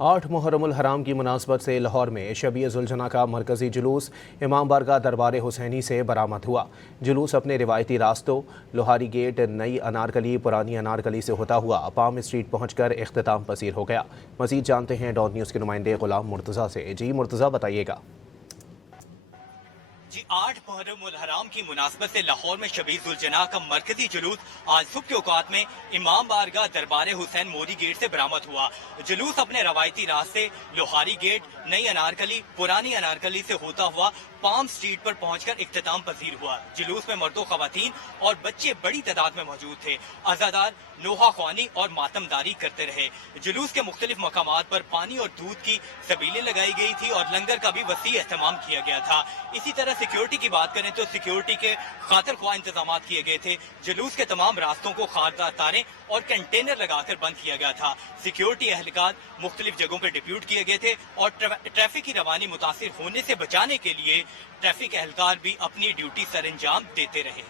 8 محرم الحرام کی مناسبت سے لاہور میں شبیہ ذوالجناح کا مرکزی جلوس امام بارگاہ دربار حسینی سے برآمد ہوا۔ جلوس اپنے روایتی راستوں لوہاری گیٹ، نئی انارکلی، پرانی انارکلی سے ہوتا ہوا پام اسٹریٹ پہنچ کر اختتام پذیر ہو گیا۔ مزید جانتے ہیں ڈان نیوز کے نمائندے غلام مرتضیٰ سے۔ جی مرتضیٰ بتائیے گا۔ 8 محرم الحرام کی مناسبت سے لاہور میں شبیہ ذوالجناح کا مرکزی جلوس آج صبح کے اوقات میں امام بارگاہ دربار حسین موری گیٹ سے برآمد ہوا۔ جلوس اپنے روایتی راستے لوہاری گیٹ، نئی انارکلی، پرانی انارکلی سے ہوتا ہوا پام اسٹریٹ پر پہنچ کر اختتام پذیر ہوا۔ جلوس میں مرد و خواتین اور بچے بڑی تعداد میں موجود تھے۔ عزادار نوحہ خوانی اور ماتم داری کرتے رہے۔ جلوس کے مختلف مقامات پر پانی اور دودھ کی سبیلیں لگائی گئی تھی اور لنگر کا بھی وسیع اہتمام کیا گیا تھا۔ اسی طرح سیکیورٹی کی بات کریں تو سیکیورٹی کے خاطر خواہ انتظامات کیے گئے تھے۔ جلوس کے تمام راستوں کو خاردار تاریں اور کنٹینر لگا کر بند کیا گیا تھا۔ سیکیورٹی اہلکار مختلف جگہوں پر ڈپیوٹ کیے گئے تھے اور ٹریفک کی روانی متاثر ہونے سے بچانے کے لیے ٹریفک اہلکار بھی اپنی ڈیوٹی سر انجام دیتے رہے۔